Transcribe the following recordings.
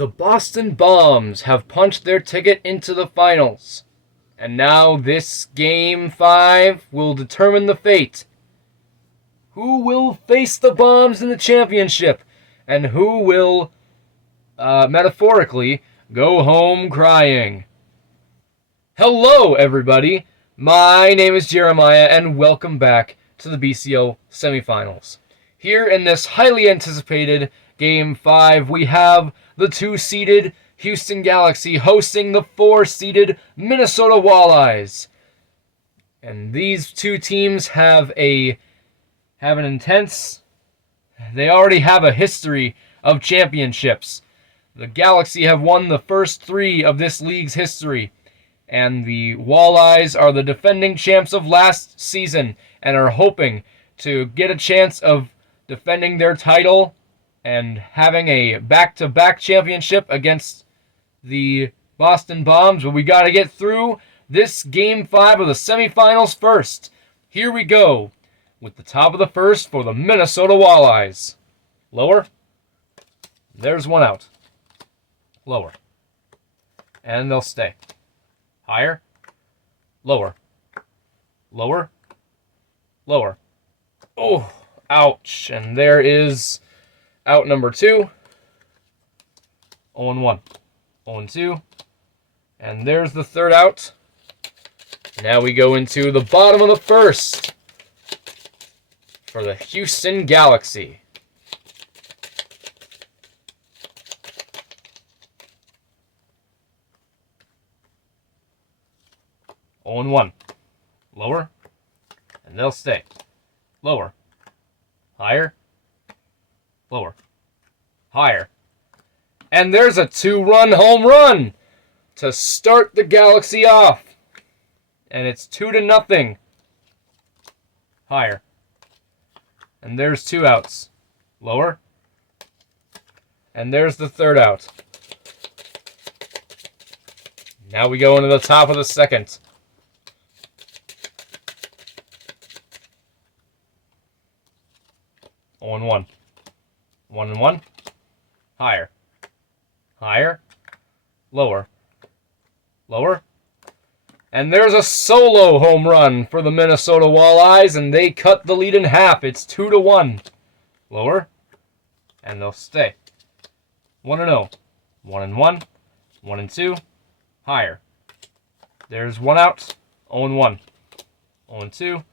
The Boston Bombs have punched their ticket into the finals. And now this Game 5 will determine the fate. Who will face the Bombs in the championship? And who will, metaphorically, go home crying? Hello, everybody. My name is Jeremiah, and welcome back to the BCL semifinals. Here in this highly anticipated Game 5, we have the 2-seeded Houston Galaxy hosting the 4-seeded Minnesota Walleyes. And these two teams have an intense... They already have a history of championships. The Galaxy have won the first 3 of this league's history. And the Walleyes are the defending champs of last season and are hoping to get a chance of defending their title and having a back-to-back championship against the Boston Bombs. But we got to get through this Game 5 of the semifinals first. Here we go with the top of the first for the Minnesota Walleyes. Lower. There's one out. Lower. And they'll stay. Higher. Lower. Lower. Lower. Oh, ouch. And there is out number 2. 0-1. 0-2. And there's the third out. Now we go into the bottom of the first for the Houston Galaxy. On 1. Lower. And they'll stay. Lower. Higher. Lower. Higher. And there's a 2-run home run to start the Galaxy off. And it's 2-0. Higher. And there's 2 outs. Lower. And there's the third out. Now we go into the top of the second. 0-1. 1-1. Higher. Higher. Lower. Lower. And there's a solo home run for the Minnesota Walleyes, and they cut the lead in half. It's 2-1. Lower. And they'll stay. 1-0. 1-1. 1-2. Higher. There's one out. 0-1. 0-2.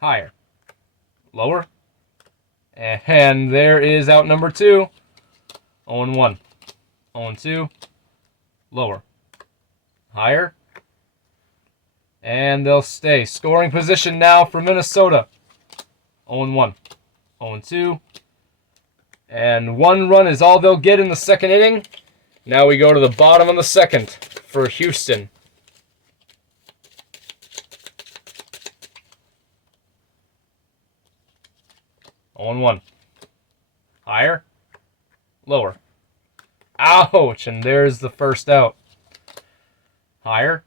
Higher. Lower. And there is out number 2. 0-1. 0-2. Lower. Higher. And they'll stay. Scoring position now for Minnesota. 0-1. 0-2. And 1 run is all they'll get in the second inning. Now we go to the bottom of the second for Houston. 0-1. Higher. Lower. Ouch! And there's the first out. Higher.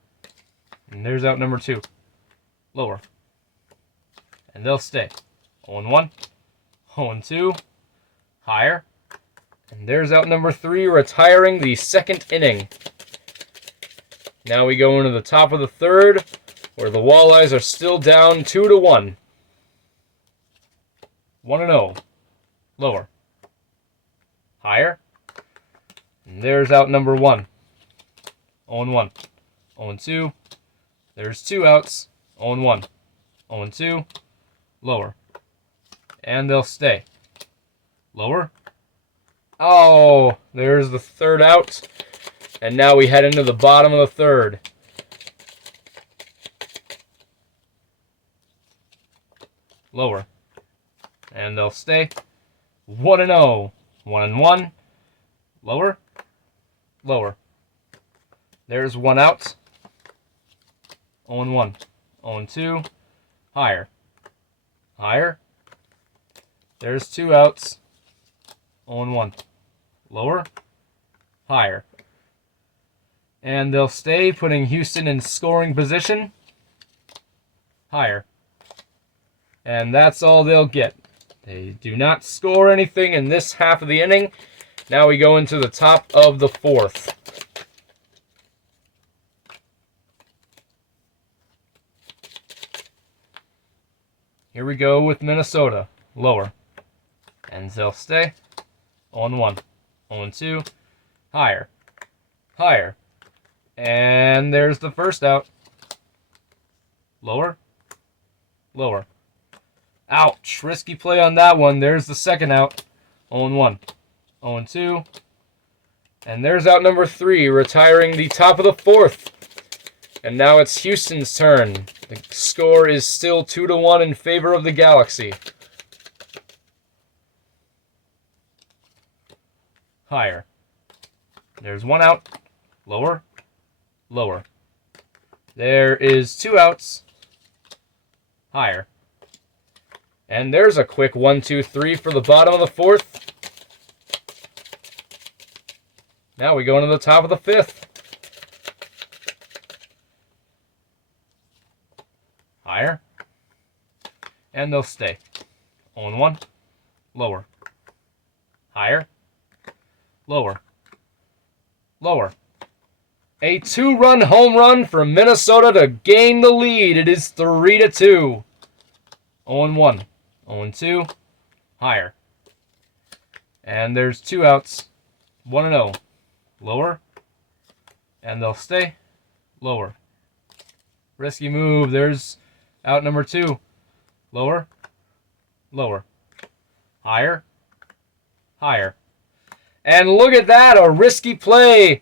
And there's out number 2. Lower. And they'll stay. 0-1. 0-2. Higher. And there's out number 3, retiring the second inning. Now we go into the top of the third, where the Walleyes are still down 2-1. 1-0. Lower. Higher. And there's out number 1. 0-1. 0-2. There's 2 outs. 0-1. 0-2. Lower. And they'll stay. Lower. Oh, there's the third out. And now we head into the bottom of the third. Lower. And they'll stay. 1-0. 1-1. Lower. Lower. There's 1 out. 0-1. 0-2. Higher. Higher. There's 2 outs. 0-1. Lower. Higher. And they'll stay, putting Houston in scoring position. Higher. And that's all they'll get. They do not score anything in this half of the inning. Now we go into the top of the 4th. Here we go with Minnesota. Lower. And they'll stay. 0-1. 0-2. Higher. Higher. And there's the first out. Lower. Lower. Ouch. Risky play on that one. There's the second out. 0-1. 0-2. And there's out number 3, retiring the top of the 4th. And now it's Houston's turn. The score is still 2-1 in favor of the Galaxy. Higher. There's 1 out. Lower. Lower. There is 2 outs. Higher. And there's a quick 1, 2, 3 for the bottom of the 4th. Now we go into the top of the 5th. Higher. And they'll stay. 0-1. Lower. Higher. Lower. Lower. A 2-run home run for Minnesota to gain the lead. It is 3-2. 0-1. 0-2. Higher. And there's 2 outs. 1-0. Lower. And they'll stay. Lower. Risky move. There's out number 2. Lower. Lower. Higher. Higher. And look at that. A risky play.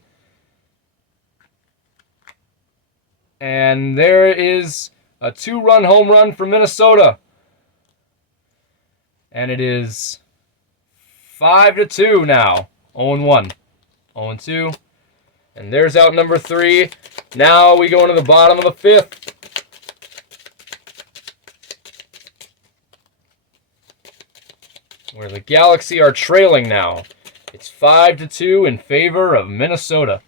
And there is a 2-run home run for Minnesota. And it is 5-2 now. 0-1. 0-2. And there's out number 3. Now we go into the bottom of the 5th. Where the Galaxy are trailing now. It's 5-2 in favor of Minnesota.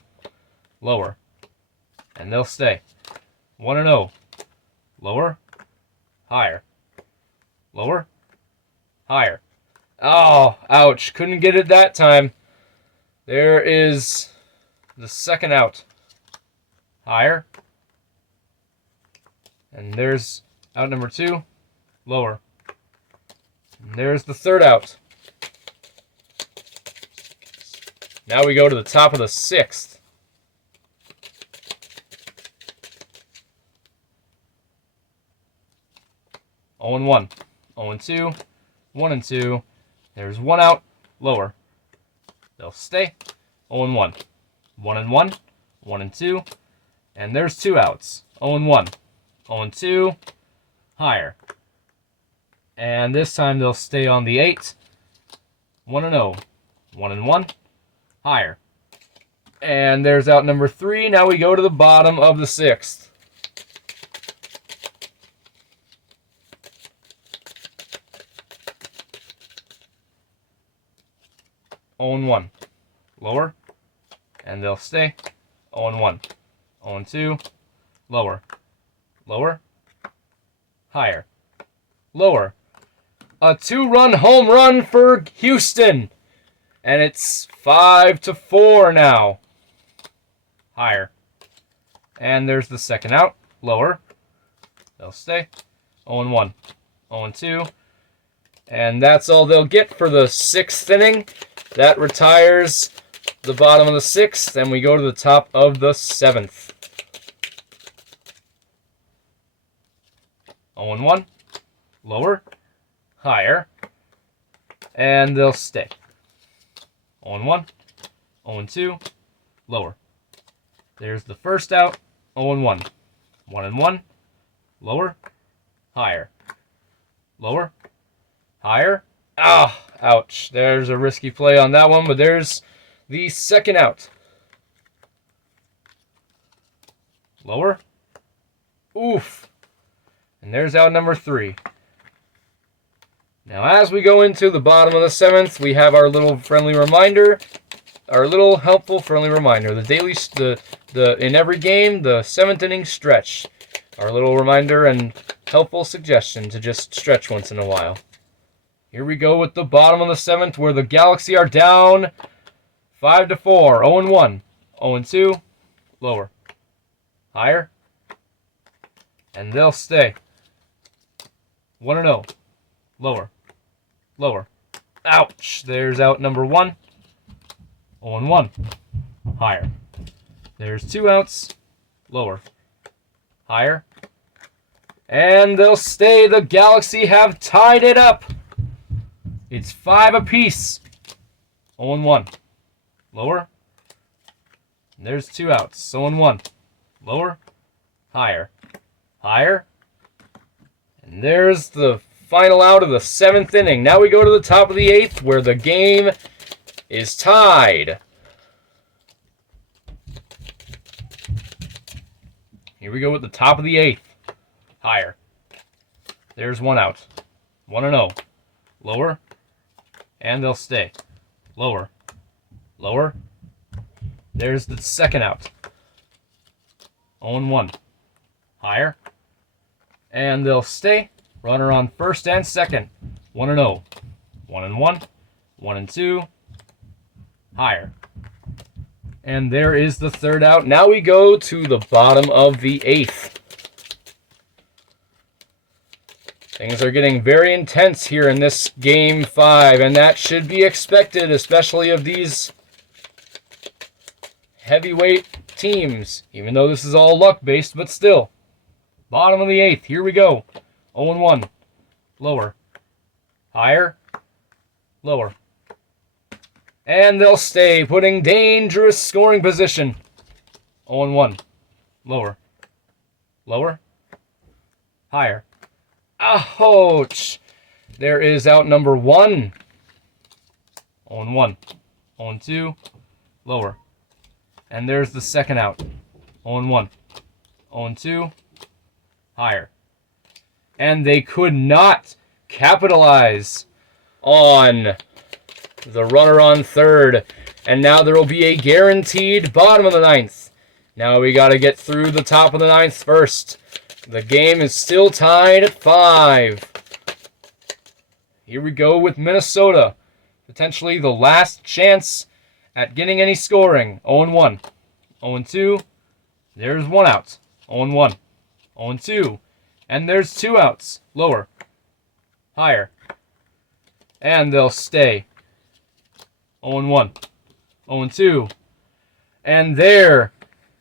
Lower. And they'll stay. 1-0. Lower. Higher. Lower. Higher. Oh, ouch. Couldn't get it that time. There is the second out. Higher. And there's out number 2. Lower. And there's the third out. Now we go to the top of the 6th. Oh and 1. 0-2. 1-2. There's 1 out. Lower. They'll stay. 0-1. 1-1. 1-2. And there's 2 outs. 0-1. 0-2. Higher. And this time they'll stay on the 8. 1-0. 1-1. Higher. And there's out number 3. Now we go to the bottom of the 6th. Oh and 1. Lower. And they'll stay. 0-1. 0-2. Lower. Lower. Higher. Lower. A 2-run home run for Houston. And it's 5-4 now. Higher. And there's the second out. Lower. They'll stay. 0-1. 0-2. And that's all they'll get for the 6th inning. That retires the bottom of the 6th, and we go to the top of the 7th. 0-1. Lower. Higher. And they'll stay. 0-1. 0-2. Lower. There's the first out. 0-1. 1-1. Lower. Higher. Lower. Higher. Ah, ouch. There's a risky play on that one, but there's the second out. Lower. Oof. And there's out number 3. Now, as we go into the bottom of the 7th, we have our little friendly reminder, our little helpful friendly reminder. In every game, the 7th inning stretch. Our little reminder and helpful suggestion to just stretch once in a while. Here we go with the bottom of the 7th, where the Galaxy are down 5-4. 0-1. 0-2. Lower. Higher. And they'll stay. 1-0. Lower. Lower. Ouch. There's out number 1. 0-1. Higher. There's 2 outs. Lower. Higher. And they'll stay. The Galaxy have tied it up. It's 5 apiece. 0-1. Lower. And there's 2 outs. 0-1. Lower. Higher. Higher. And there's the final out of the 7th inning. Now we go to the top of the 8th, where the game is tied. Here we go with the top of the 8th. Higher. There's 1 out. 1-0. Lower. And they'll stay. Lower. Lower. There's the 2nd out. 0-1. Higher. And they'll stay. Runner on 1st and 2nd. 1-0. 1-1. 1-2. Higher. And there is the 3rd out. Now we go to the bottom of the 8th. Things are getting very intense here in this Game 5, and that should be expected, especially of these heavyweight teams, even though this is all luck-based, but still. Bottom of the 8th, here we go. 0-1. Lower. Higher. Lower. And they'll stay, putting dangerous scoring position. 0-1. Lower. Lower. Higher. Ouch! There is out number 1. 0-1. 0-2. Lower. And there's the 2nd out. 0-1. 0-2. Higher. And they could not capitalize on the runner on 3rd. And now there will be a guaranteed bottom of the 9th. Now we got to get through the top of the 9th first. The game is still tied at 5. Here we go with Minnesota. Potentially the last chance at getting any scoring. 0-1. 0-2. There's 1 out. 0-1. 0-2. And there's 2 outs. Lower. Higher. And they'll stay. 0-1. 0-2. And there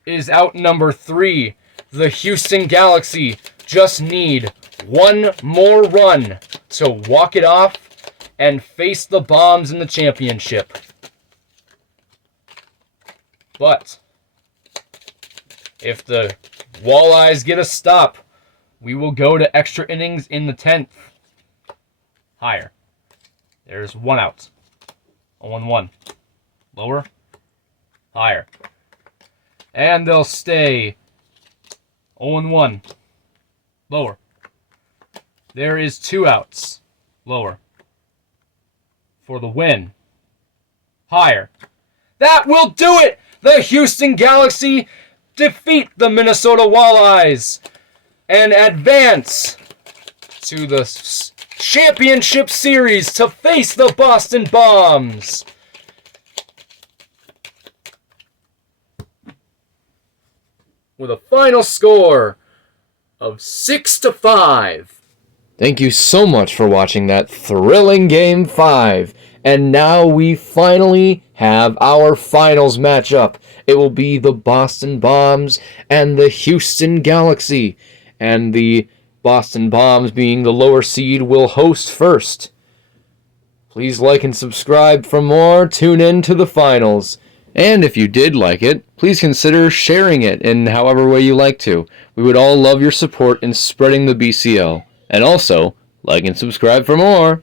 is out number 3. The Houston Galaxy just need 1 more run to walk it off and face the Bombs in the championship. But if the Walleyes get a stop, we will go to extra innings in the 10th. Higher. There's 1 out. 0-1. Lower. Higher. And they'll stay. 0-1. Lower. There is 2 outs. Lower. For the win. Higher. That will do it! The Houston Galaxy defeat the Minnesota Walleyes and advance to the championship series to face the Boston Bombs. With a final score of 6-5. Thank you so much for watching that thrilling Game 5. And now we finally have our finals matchup. It will be the Boston Bombs and the Houston Galaxy. And the Boston Bombs, being the lower seed, will host first. Please like and subscribe for more. Tune in to the finals. And if you did like it, please consider sharing it in however way you like to. We would all love your support in spreading the BCL. And also, like and subscribe for more.